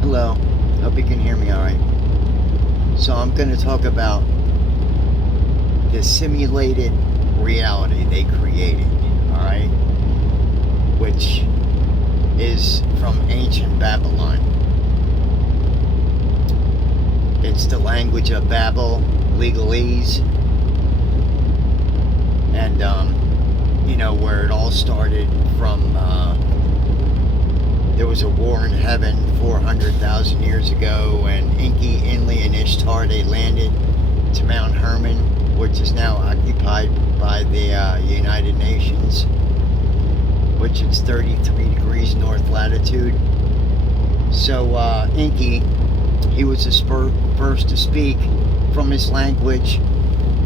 Hello, hope you can hear me alright. So I'm going to talk about the simulated reality they created, alright? Which is from ancient Babylon. It's the language of Babel, legalese, and where it all started from. There was a war in heaven 400,000 years ago, and Enki, Enlil, and Ishtar, they landed to Mount Hermon, which is now occupied by the United Nations, which is 33 degrees north latitude. So Enki, he was the first to speak. From his language,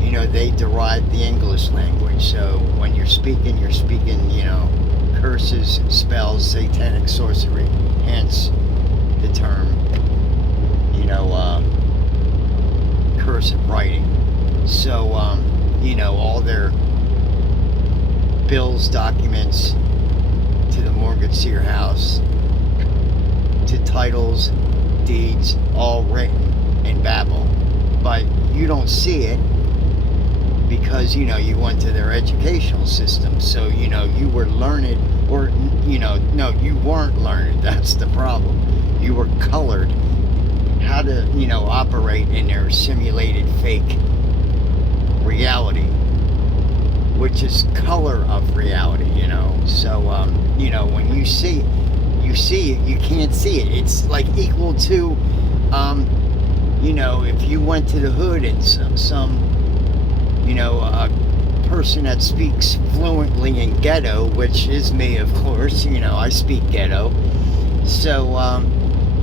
they derived the English language. So when you're speaking, curses, spells, satanic sorcery, hence the term, cursive writing. So, all their bills, documents, to the mortgage to your house, to titles, deeds, all written in Babel. But you don't see it because, you went to their educational system. So, you were learned, or, no, you weren't learned. That's the problem. You were colored how to, operate in their simulated fake reality, which is color of reality, So, when you see it, you can't see it. It's like equal to, if you went to the hood and some a person that speaks fluently in ghetto, which is me, of course, I speak ghetto. So,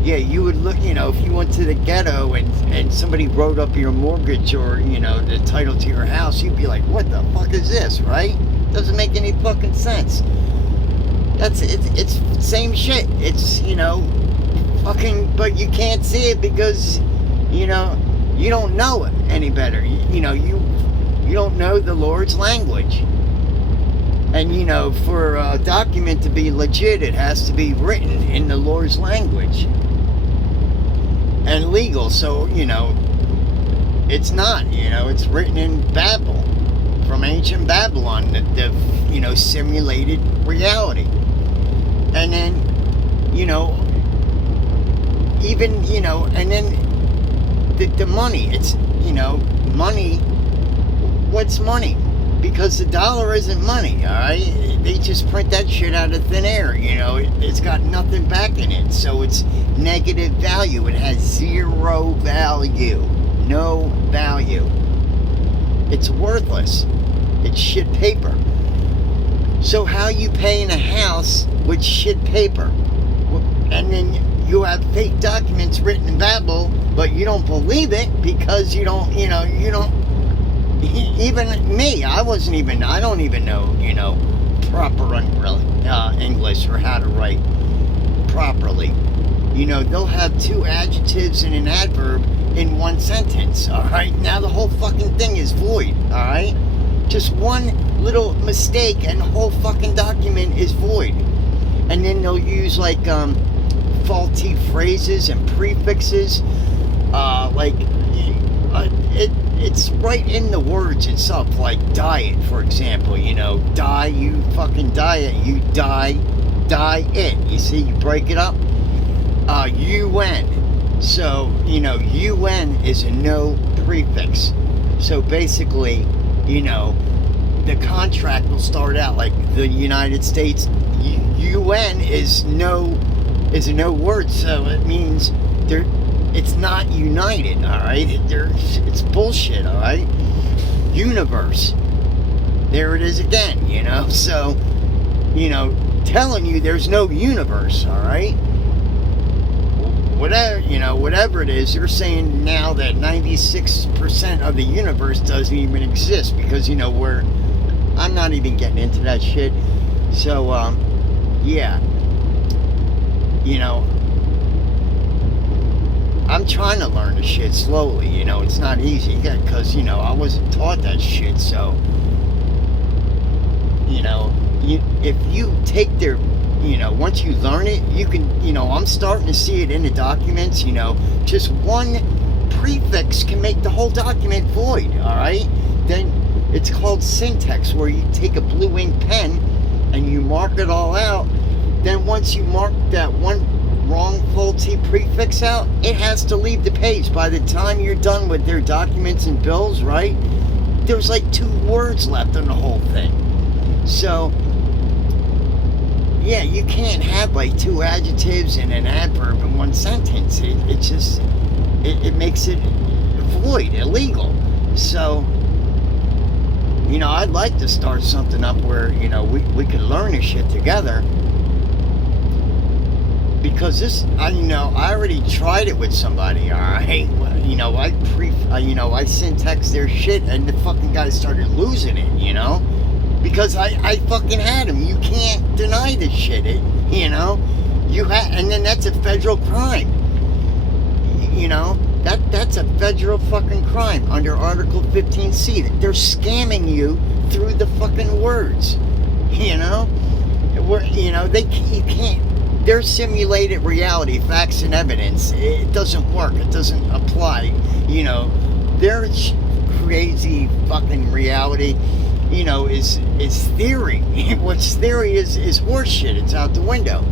you would look, if you went to the ghetto and somebody wrote up your mortgage or, the title to your house, you'd be like, what the fuck is this, right? Doesn't make any fucking sense. It's same shit. It's, fucking, but you can't see it because, you don't know it any better. You don't know the Lord's language. And, for a document to be legit, it has to be written in the Lord's language. And legal, so, it's not, it's written in Babel, from ancient Babylon, the simulated reality. And then, even, and then the money, it's, money, what's money? Because the dollar isn't money, alright? They just print that shit out of thin air, it's got nothing back in it, so it's negative value. It has zero value. No value. It's worthless. It's shit paper. So how you paying a house with shit paper? And then you have fake documents written in Babel, but you don't believe it because you don't, even me, I don't even know, proper English or how to write properly. They'll have two adjectives and an adverb in one sentence, alright? Now the whole fucking thing is void, alright? Just one little mistake and the whole fucking document is void. And then they'll use like faulty phrases and prefixes, it's right in the words itself, like diet, for example. Die, you fucking diet, you die it. You see, you break it up. UN. So, UN is a no prefix. So basically, the contract will start out like the United States. UN is a no word, so it means it's not united, alright? It's bullshit, alright? Universe. There it is again, So, telling you there's no universe, alright? Whatever it is, you're saying now that 96% of the universe doesn't even exist because, I'm not even getting into that shit. So, yeah. I'm trying to learn the shit slowly, it's not easy, because, I wasn't taught that shit, so, if you take their, once you learn it, you can, I'm starting to see it in the documents, just one prefix can make the whole document void, all right? Then it's called syntax, where you take a blue ink pen and you mark it all out. Then once you mark that one wrong faulty prefix out, it has to leave the page. By the time you're done with their documents and bills, right, there's like 2 words left in the whole thing. So yeah, you can't have like 2 adjectives and an adverb in one sentence. It makes it void, illegal. So I'd like to start something up where we could learn this shit together. Because I already tried it with somebody, all right? I syntax their shit, and the fucking guy started losing it, because I fucking had him. You can't deny this shit, and then that's a federal crime, that's a federal fucking crime under Article 15C. They're scamming you through the fucking words, you can't. Their simulated reality, facts and evidence, it doesn't work. It doesn't apply. Their crazy fucking reality, is theory. What's theory is horseshit. It's out the window.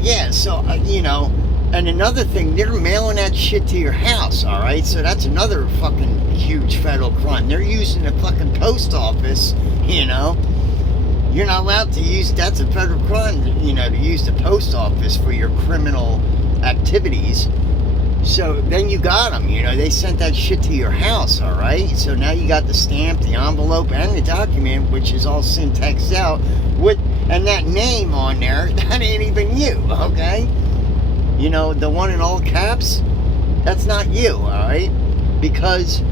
Yeah, so, and another thing, they're mailing that shit to your house, all right? So that's another fucking huge federal crime. They're using the fucking post office, You're not allowed to use, that's a federal crime, to use the post office for your criminal activities. So then you got them, they sent that shit to your house, all right? So now you got the stamp, the envelope, and the document, which is all syntaxed out, and that name on there, that ain't even you, okay? The one in all caps, that's not you, all right? Because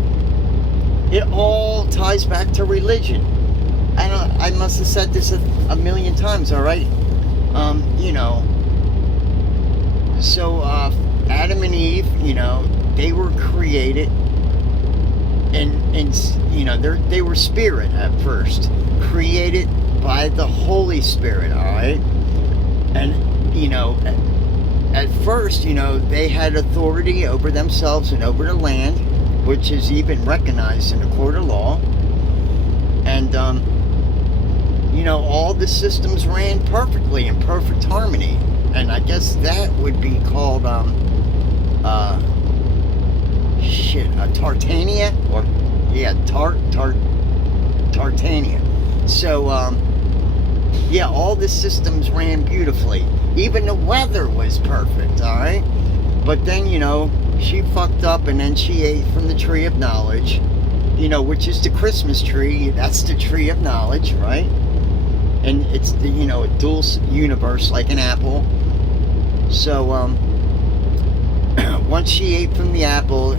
it all ties back to religion. I must have said this a million times, all right? So Adam and Eve, they were created, and they were spirit at first, created by the Holy Spirit, all right? And at first, they had authority over themselves and over the land, which is even recognized in the court of law. And all the systems ran perfectly in perfect harmony, and I guess that would be called Tartania, or Tartania. So all the systems ran beautifully. Even the weather was perfect, all right? But then she fucked up, and then she ate from the tree of knowledge, which is the Christmas tree. That's the tree of knowledge, right? And it's the, a dual universe, like an apple. So, once she ate from the apple,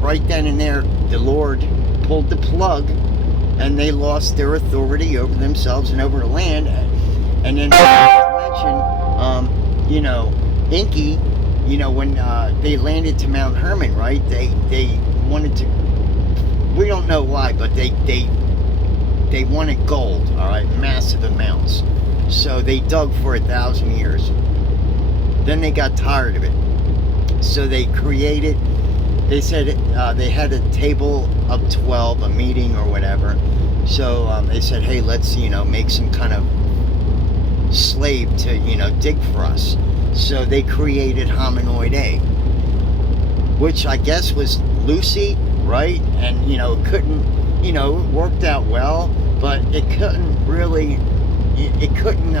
right then and there, the Lord pulled the plug, and they lost their authority over themselves and over the land. And then, not to mention, Inky, when they landed to Mount Hermon, right? They wanted to, we don't know why, but they wanted gold, all right, massive amounts. So they dug for 1,000 years. Then they got tired of it. So they created, they said they had a table of 12, a meeting or whatever. So they said, hey, let's, make some kind of slave to, dig for us. So they created Hominoid A, which I guess was Lucy, right? And, it couldn't, it worked out well, but it couldn't really, it couldn't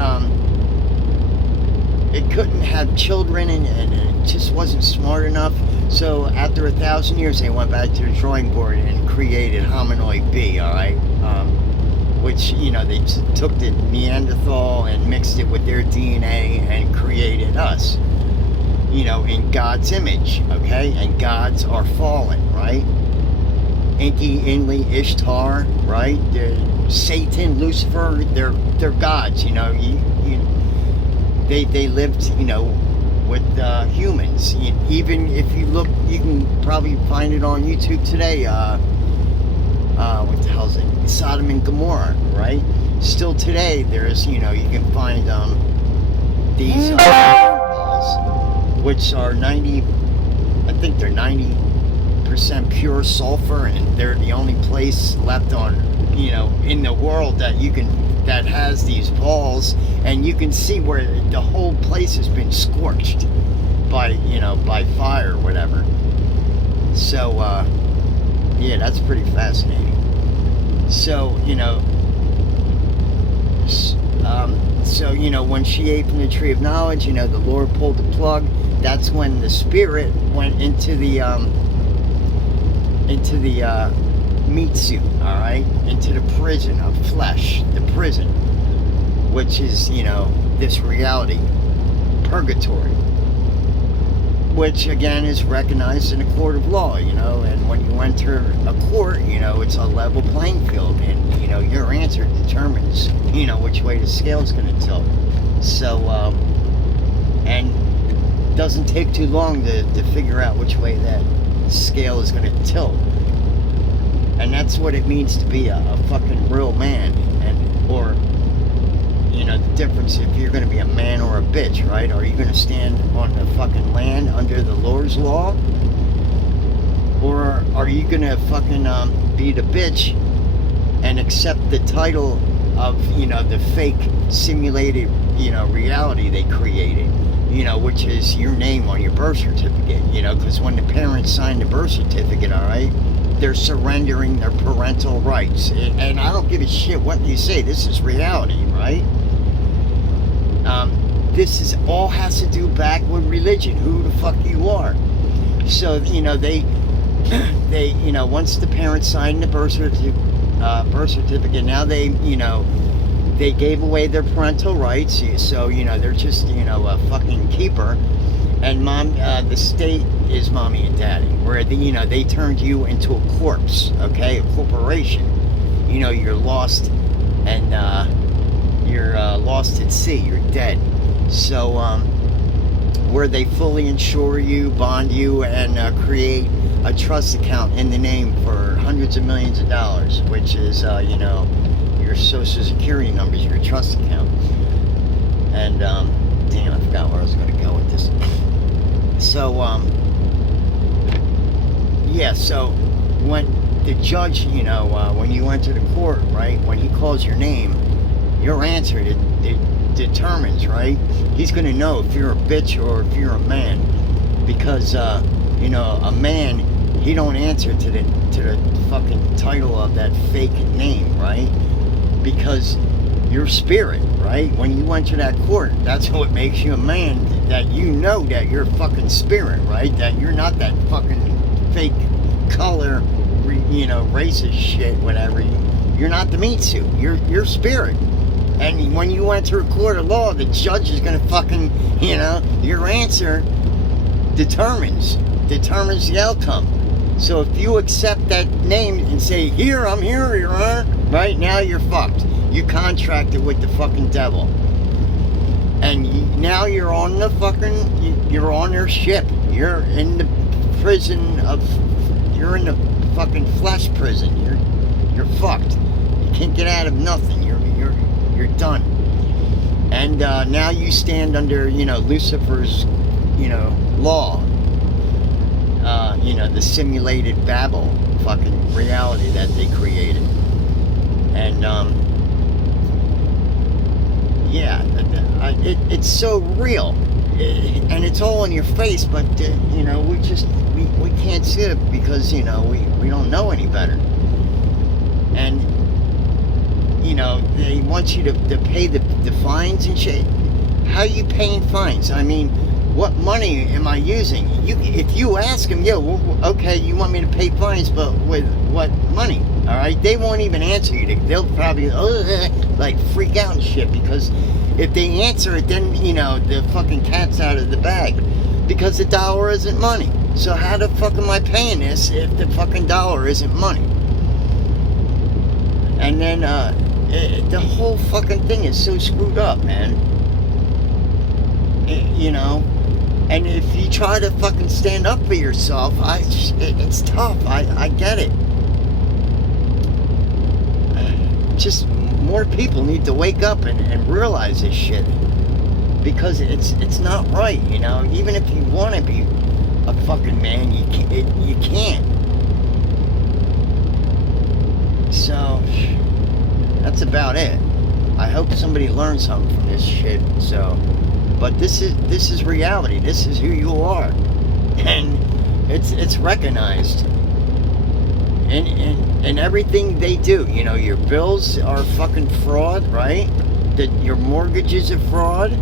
have children, and it just wasn't smart enough. So after 1,000 years, they went back to the drawing board and created Hominoid B, all right? Which, they took the Neanderthal and mixed it with their DNA and created us, in God's image, okay? And gods are fallen, right? Enki, Enlil, Ishtar, right? Satan, Lucifer, they're gods, They lived, with humans. Even if you look, you can probably find it on YouTube today. What the hell is it? Sodom and Gomorrah, right? still today, there's, you can find these balls, which are 90, I think they're 90% pure sulfur, and they're the only place left on, in the world that has these balls, and you can see where the whole place has been scorched by fire or whatever. So yeah, that's pretty fascinating. So when she ate from the tree of knowledge, the Lord pulled the plug. That's when the spirit went into the meat suit, all right, into the prison of flesh, the prison, which is this reality, purgatory, which again is recognized in a court of law, and when you enter a court, it's a level playing field, and your answer determines which way the scale's going to tilt. So and it doesn't take too long to figure out which way that scale is going to tilt. And that's what it means to be a fucking real man, or the difference if you're going to be a man or a bitch, right? Are you going to stand on the fucking land under the Lord's law, or are you going to fucking be the bitch and accept the title of the fake simulated reality they created, which is your name on your birth certificate, because when the parents sign the birth certificate, all right, they're surrendering their parental rights. And I don't give a shit what you say. This is reality, right? This is all has to do back with religion, who the fuck you are. So, they once the parents signed the birth certificate, now they gave away their parental rights. So, they're just, a fucking keeper. And the state is mommy and daddy, where they turned you into a corpse, okay, a corporation. You're lost, and you're lost at sea. You're dead. So, where they fully insure you, bond you, and create a trust account in the name for hundreds of millions of dollars, which is your social security numbers, your trust account. And damn, I forgot where I was going to go with this. So, yeah, so when the judge, when you enter the court, right, when he calls your name, your answer, it determines, right? He's going to know if you're a bitch or if you're a man. Because, a man, he don't answer to the fucking title of that fake name, right? Because your spirit, right? When you enter that court, that's what makes you a man. That that you're fucking spirit, right? That you're not that fucking fake color, racist shit, whatever. You're not the meat suit. You're spirit. And when you enter a court of law, the judge is gonna fucking, your answer determines the outcome. So if you accept that name and say, I'm here, Your Honor, right now you're fucked. You contracted with the fucking devil. And now you're on the fucking, you're on their ship. You're in the prison you're in the fucking flesh prison. You're fucked. You can't get out of nothing. You're done. And now you stand under, Lucifer's, law. The simulated Babel fucking reality that they created. And, yeah, it's so real, and it's all in your face, but we can't see it because we don't know any better. And they want you to pay the fines and shit. How are you paying fines? I mean, what money am I using? If you ask them, okay, you want me to pay fines, but with what money? All right, they won't even answer you. They'll probably freak out and shit, because if they answer it, then the fucking cat's out of the bag, because the dollar isn't money. So how the fuck am I paying this if the fucking dollar isn't money? And then the whole fucking thing is so screwed up, man. And if you try to fucking stand up for yourself, it's tough. I get it. Just more people need to wake up and realize this shit, because it's not right, you know. Even if you want to be a fucking man, you can't. So that's about it. I hope somebody learns something from this shit. So, but this is reality. This is who you are, and it's recognized. And everything they do, you know, your bills are fucking fraud, right? That your mortgage is a fraud.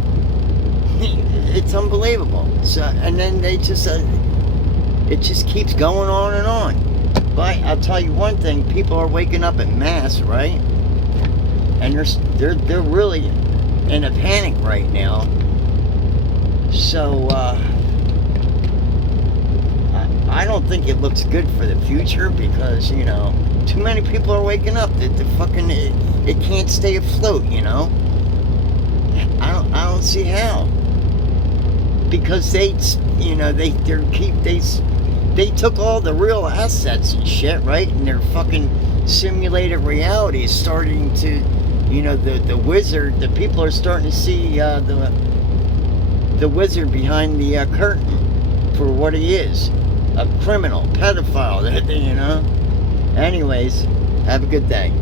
It's unbelievable. So, and then they just, it just keeps going on and on. But I'll tell you one thing: people are waking up en masse, right? And they're really in a panic right now. So I don't think it looks good for the future, because, you know, too many people are waking up. The fucking it can't stay afloat, you know. I don't see how, because they took all the real assets and shit, right? And their fucking simulated reality is starting to, you know, the wizard. The people are starting to see the wizard behind the curtain for what he is. A criminal, pedophile, you know. Anyways, have a good day.